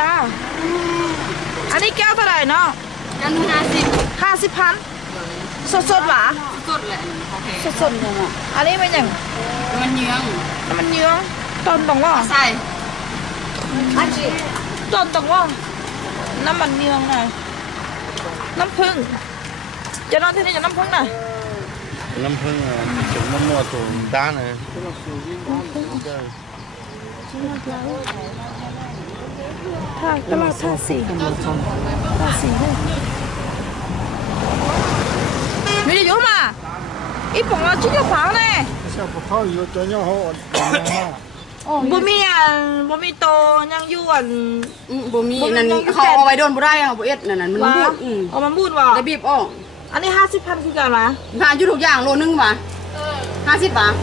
ดาอันนี้แก้วเท่าไหร่เนาะกัน50,000สดหวะสดแหละโอเคสดเลยอ่ะอันนี้เป็นอย่างมันเยื้องต้นตรงว่าใส่ต้นตรงว่าน้ำมันเยืองหน่อยน้ำผึ้งจะนอนที่นี่จะน้ำผึ้งหน่อยน้ำผึ้งจุ่มน้ำมัวตุ่มด้านเลยท่าตลาดท่าสีเลย你有嘛？一捧啊，这就跑呢。小葡萄有这样好，บ่มีอ่ะบ่มีโตยังอยู่อ่ะบ่มีนั่นเขาเอาไว้โดนบ่ได้อ่ะบ่เอ็ดนั่นมันบูดเอามันบูดว่ะได้บีบออกอันนี้50,000คือกันวะงานอยู่ทุกอย่างโลนึงว่ะ50 บาท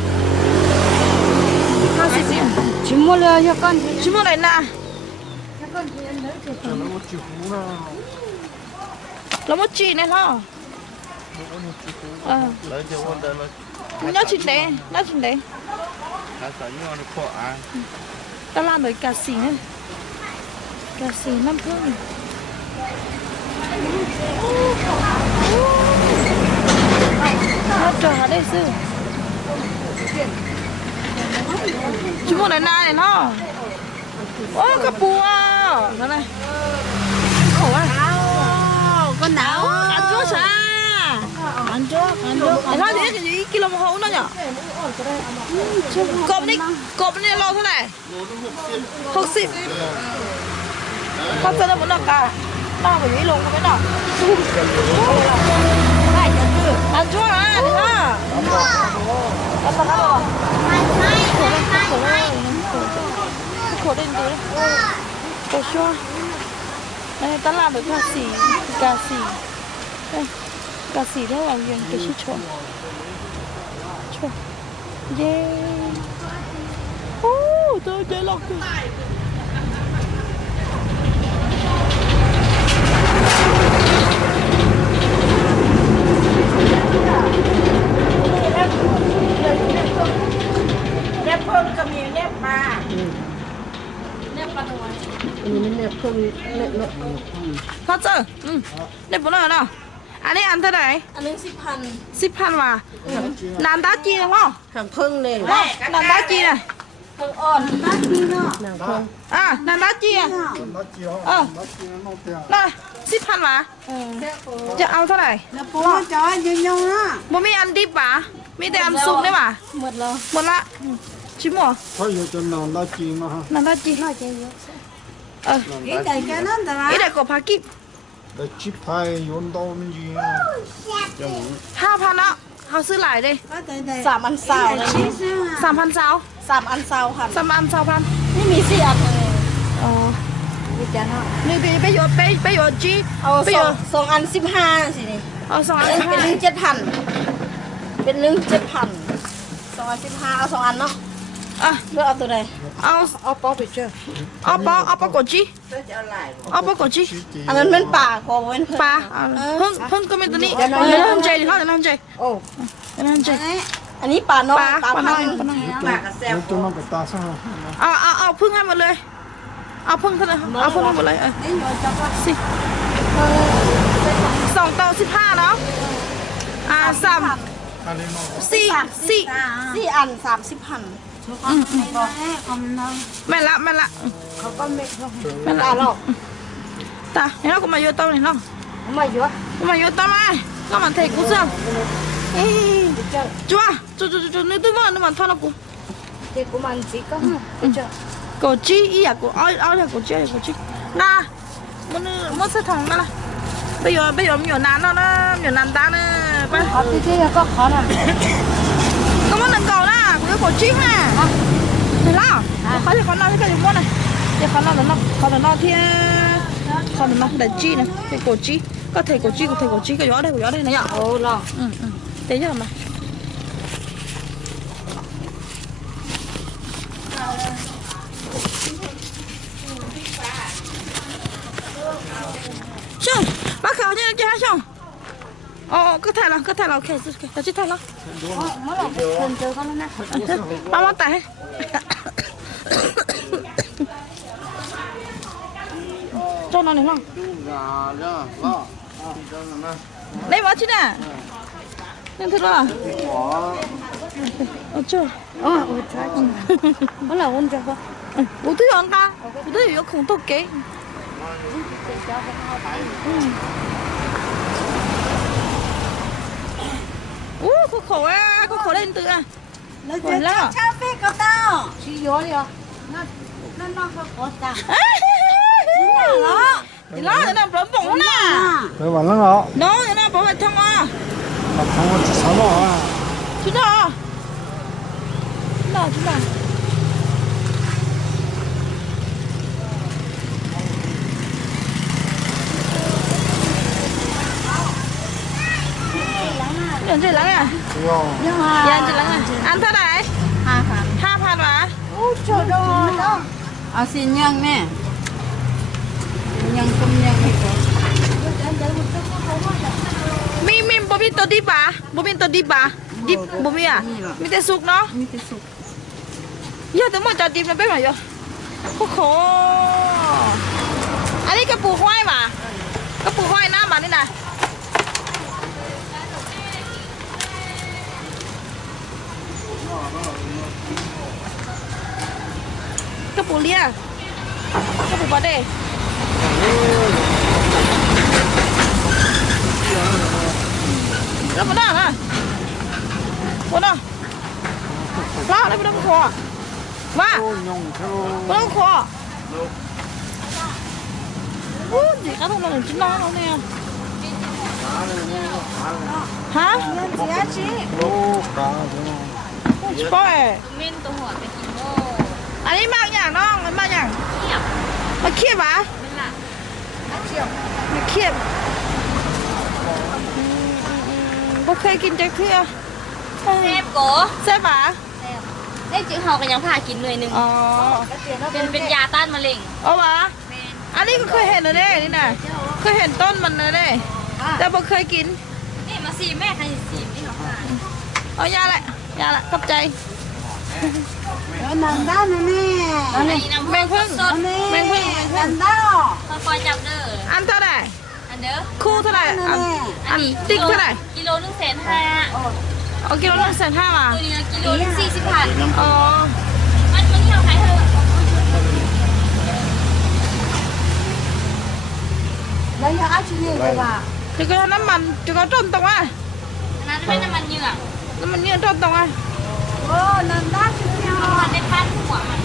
ชิมเลยอย่ากันชิมเลยนะแล้วมันจีเนี่ยเหรอnó chín đấy ta làm với cà xì nữa cà xì น้ำผึ้งnó trà đây sư chú mua này này nó ôi cà bùa nó này khổ à con đảo ăn chúa sao ăn chúa nói thế thì kilo một hũ nó nhở cọp này lo thế này 60เขาจะได้หมดหนักอ่ะหน้าแบบนี้ลงกันไหมหน่อได้จะซื้ออันชั่วอ่ะนี่ค่ะอันตรายขอเด่นดูตัวชั่วในตลาดแบบกาสีได้หวังยังจะชื่อชั่วเย้โอ้ตัวเจ๊หลอกคือเน็บเพิ่มก็มีเน็บมาเน็บปลาตัวอันนี้เน็บเพิ่มเน็บเนาะเขาเจอเน็บปลาเนาะอันนี้อันเท่าไหร่อันนี้10,000ว่ะนานตาจีนะพ่อหางพึ่งเลยนานตาจีนะพึ่งอ่อนตาจีเนาะนางพึ่งนานตาจีอ่ะน่ะ10,000ว่ะจะเอาเท่าไหร่ปูจอยยังๆนะบ่มีอันดิบป่ะมีแต่อันสุกได้ป่ะหมดละชิมหมดเขาอยู่จนนานตาจีมาฮะนานตาจีอีแต่แค่นั้นแต่ละอีแต่ก็พากิบแต่ชิปไทยยนต์โตมันยิง5,000เนาะเขาซื้อหลายเลย3 อันเศร้าเลย3,000เศร้า3 อันเศร้าค่ะ3 อันเศร้าพันนี่มี4 อันเลยอ๋อนี่ไปโยนจีเอา2 อัน 15สินี่เอา2 อันเป็น1 7,000เป็น1 7,000 2 อัน 15เอา2 อันเนาะเลือกเอาตัวใดเอาปอไปเจอเอาปอกจีเอาปอกจีอันนั้นเป็นป่าขอเป็นป่าเพิ่งก็เป็นตัวนี้น้ำใจเขาน้ำใจโอ้น้ำใจอันนี้ป่าน้องป่าพังป่ากระแซวตัวน้องกับตาซ่าเอาพึ่งให้หมดเลยเอาพึ่งเท่าไหร่เอาพึ่งให้หมดเลยสิ2 ต่อ 15เนาะ3 4 อัน30,000แม่ละเขาก็ไม่ละหรอกตาเนี่ยเราก็มาโยต้มเลยเนาะมาเยอะต้มมาก็มันเทกูเสื่อมจั่วนึกตัวมันทอดแล้วกูเทกูมันจีก็กูจีอีอะกูเอาเลยกูจีน่ะมันเสถงนั่นแหละไปอยู่มีอยู่นานแล้วนะมีอยู่นานตาเนี่ยไปที่ก็ขอน่ะก็มันหนึ่งเก่านะกูจีมาเห็นแล้วเขาจะขอนอนที่กันอยู่มั้งน่ะจะขอนอนที่ขอนอนแต่จีนะแต่กูจีก็เทกูจีก็ย้อนได้นะเนี่ยโอ้หรอเดี๋ยวยังไงช่างบ้าเขาเนี่ยจะให้ช่างก็ถ่ายเราแค่แต่จะถ่ายเราไม่หรอกคนเจอเขาแล้วนะมาแต่ cho nó này không đây vào chứ nè nên thật là chưa nó là ôn cho không bố thứ ăn ta bố thứ yếu không tốt kế có khổ lên từ à nó chưa cha phê có tao chỉ vô đi à nó có tao thì nó thì nó bấm bụng nè rồi vào nó nó thì nó bấm phải thông à thông chỉ sáu lọ à chú nào chú nào Nhận gì lắm à? Nhận gì lắm à? Ăn thế này? 5,000 mà? Ôi trời ơi đó. Xin nhân nè. Nhân không nhân thì có. Mi bố biết tôi đi bà? Bố biết tôi đi bà? Đi bố biết à? Mi tên sụp nó? Mi tên sụp. Giờ tôi muốn cho đi nó biết mà vô. Khổ khổ. Anh ấy cái bù khoai mà. Cái bù khoai nam bạn đi nè. Cái bù lia. Cái bù bà đây. Nó vẫn đang à? Vẫn đang. Lao đây vẫn đang khổ. Và. Vẫn đang khổ. Gì cá thông là chín nó nè. Hả? Chị. Chị bó ế. Min tôi hỏi cái gì mô. Anh ấy mang nhàng nó, anh mang nhàng. Mà khiếp à? Min là. Mà khiếp. Bố khê kinh trái khưa. Xem cổ. Xem à? Xem. Đây chữ học cái nhóm phà kín người nừng.เป็นยาต้านมะเร็ง Ô bà? Anh ấy cũngเคยเห็นrồi đây,นี่น่ะเคยเห็นต้นมันเลยđây. แต่บ่เคยกิน นี่มาซีแม่ใครซีนี่หรอคะ เอายาละขอบใจ Nó nằm đó nè nè. อันนี้น้ำ แมงพึ่ง สด แมงพึ่ง Nằm đó. คอยจับเด้อ อันเท่าไหร่ อันเด้อ คู่เท่าไหร่อัน นี้ ติ๊กเท่าไหร่ กิโล1,500,000 เอากิโลละ150,000มา ตัวนี้กิโลนึง40,000 อ๋อ มันนี่เอาขายเถอะ Lấy cho áo chị nhiều rồi bà. จะก็น้ำมันจะก็ต้นตรงอ่ะ อันนั้นเป็นน้ำมันเหยือก น้ำมันเนี่ยต้นตรงอ่ะ Ô, nằm đó chị nhiều. มันได้พันหัวมัน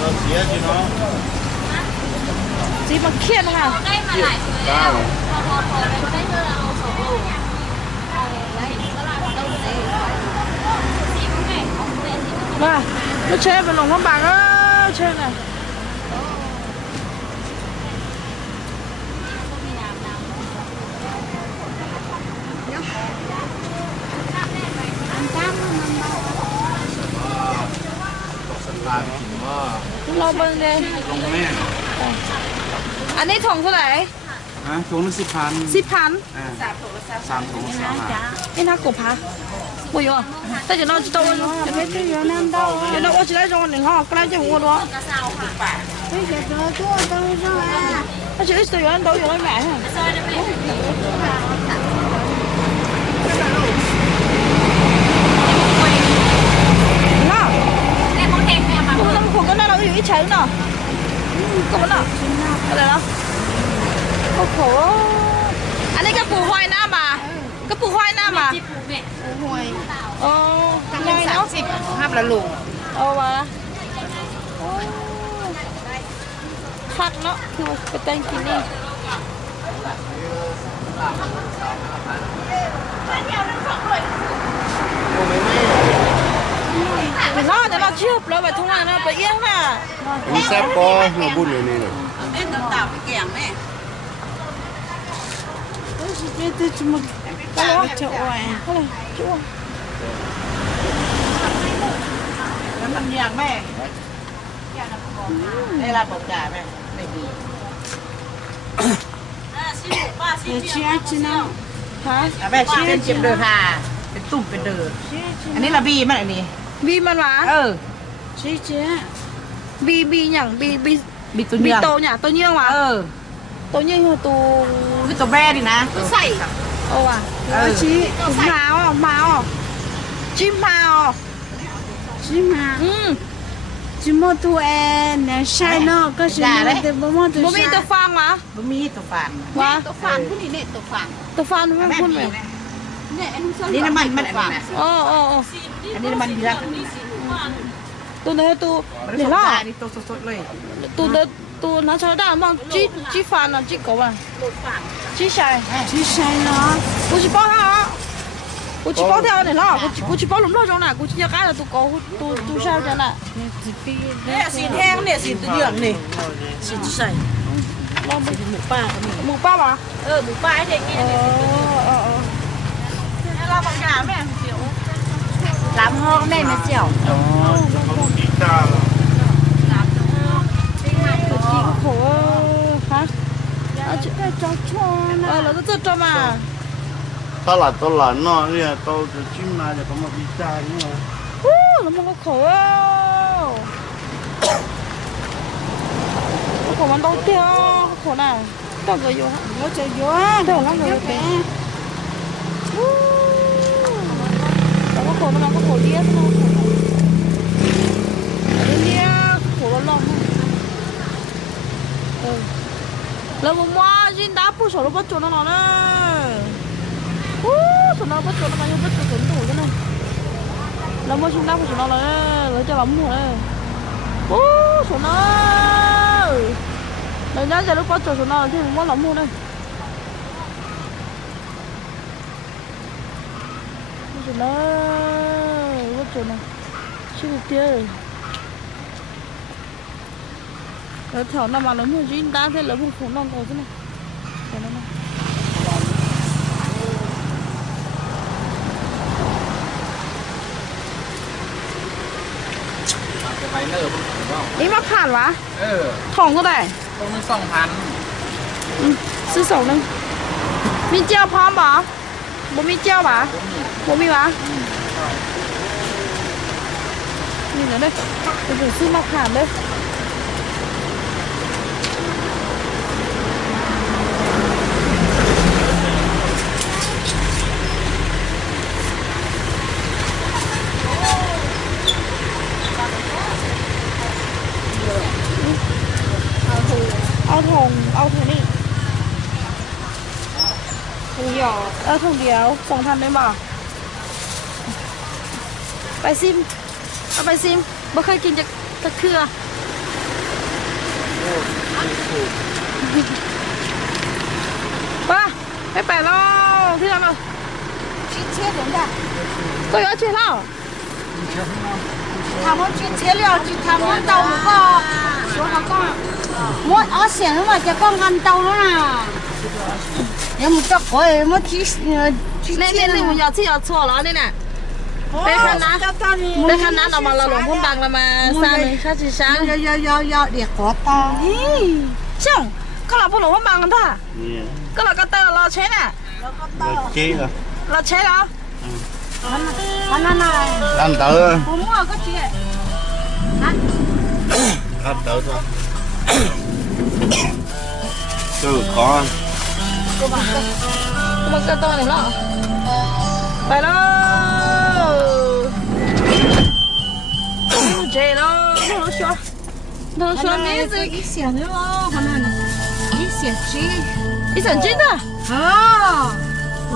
nó xía chứ nó จีมาเครียดค่ะ ได้มาหลายตัวแล้วพอได้เธอเอา2 โลเอาได้ตลาดต้องได้ซีแม่ของเพื่อนที่ มาลูกเชฟเป็นหลงพระบางเชิญหน่อย มีน้ำ làm chỉ mà รอเบิ้งเลย không nghe อันนี้ถุงเท่าไหร่ hả xuống nó 10,000 10,000 3 thùng นี่น่ากบพะโอ้ยแต่จะนอนจะโตอยู่จะไม่ตื่นอยู่นั่นđâuจะนอนว่าจะได้รองหนึ่งห้องก็ได้จะหัวด้วย กระเซาค่ะ Bây giờ tôi cho à. ถ้าจะได้ตื่นอยู่นั่นโตอยู่ร้อยแม่ฮะ ซอยได้ไหม น่า แม่ของแทงแม่มา คุณต้องคุณก็น่าเราอยู่อีเฉยเนาะก็มันเนาะอะไรเนาะโอ้โหอันนี้กระปูห้อยหน้ามากระปูห้อยหน้ามา จีปูแม่ Hồi. โอ้ยังไงเนาะ Hấp là luộc. เอาวะคักเนาะคือว่าไปแต่งกินนี่ไปรอดแต่เราเชื่อแล้วไปทุ่งนาเนาะไปเอี้ยงน่ะ đi xếp có nó bún này này Em tao tạo cái kèm nè. Tôi chỉ một tạo cái chỗ này. เท่าไหร่ชั่ว Nó làm nhạc mẹ. Đây là bột gà mẹ. Này gì? Để chia chứ nào. ฮะ À mẹ chia lên chìm đờ hà. Cái tụm cái đờ. Anh ấy là bì mà lại nè. บีมันหวะ ชี้เจ๊ บีอย่างบี มีตัว บี เนี้ย โตเนี่ยตัวเนี้ยหวะตัวเนี้ยคือตัว มีตัวแม่ดินะ ใส่ โอ้ว่ะ ชี้ máu chim màu ชี้มา จิโมตัวเองเนี่ยใช่เนาะก็ชิโมแต่บ่โมตัว bố mi tôi phan mà บ่มีตัวฝาน วะ ตัวฟันผู้นี้เนี่ยตัวฟัน tôi phanไม่พูดไหม เนี่ยอันนี้ นี่น้ำมันมันฝาน อ๋อ อันนี้น้ำมันดีละ tôi nói tôi để lo นี่ตัวสดๆเลย tôi nói cho đã mong chỉ phan là chỉ có à chỉ sai ชี้ใช่เนาะ cô chỉ bao hả cô chỉ bao theo này lo cô chỉ bao lủng lô trong này cô chỉ nhớ cái là tôi có tôi sao cho này เนี่ยสีแห้งเนี่ยสีตัวเหลืองนี่สีใส่ lo หมูป่าก็มี mù bao mà หมูป่าไอ้เด็กนี่ lo bằng nhà mẹ chịu ล้ำห้องแม่มาเจียว không đi xa chị có khổ hả chị phải cho là nó cho mà tao là nó đi tao từ chim mà thì có một đi xa nữa nó mà có khổ khổมันđâu tiêu khổ nào tao vừa vô nó chơi vô tao lắm rồi tao có khổ nó có khổ điếc nó điếc khổ nó lông là một mua zin đá phụ sổ nó bắt chuột nó nè sổ nó bắt chuột nó bao nhiêu bắt chuột chuẩn đủ cái này là mua zin đá phụ sổ nó nè lấy cho lắm rồi sổ nó này nhá giờ lúc bắt chuột sổ nó thì không có lắm luôn đây sổ nó bắt chuột này chưa được tiêu ở thảo nào mà nó mua zin đá thế là một phụ non rồi thế nàyไปเนอร์ผมบอก นี่มาผ่านวะ เออ ของก็ได้ ตรงนี้2,000 ซื้อ2นึงมีเจียวพร้อมบ่บ่มีเจียวบ่บ่มีวะนี่เดี๋ยวเด้อเดี๋ยวซื้อมาผ่านเด้อเอาถุงนี่ถุงเดียวถุงเดียว2,000ได้บ่ไปซิมเอาไปซิมบ่เคยกินจะเครือป่ะไปแล้วที่เรา ชี้เจ๊เดี๋ยวนะ ก็要去了ถามว่าชี้เจ๊แล้วชี้ถามว่าเตาหรือก็สวนเขาก็มดเอาเสียงว่าจะป้องกันเตาแล้วนะยังมันจะก่อยมันชี้那我要吃要错了那呢ไปคันนั้นออกมาเราหลงพุ่มบังเรามาสร้างเลยข้าจีช้าง 要เดี๋ยวขอตา ช่างก็เราพูดหลงพุ่มบังกันท่า yeah ก็เราก็เตอร์เราใช้น่ะ rồi chế rồi เราใช้แล้ว อันนั้นอะไร ăn tự ผมว่าก็เจ๊ ăn tự thôi từ con มันก็ตัวไหนหรอไปแล้วเจ๊แล้วเรา说名字一想的哦可能一想鸡一整斤的哦哦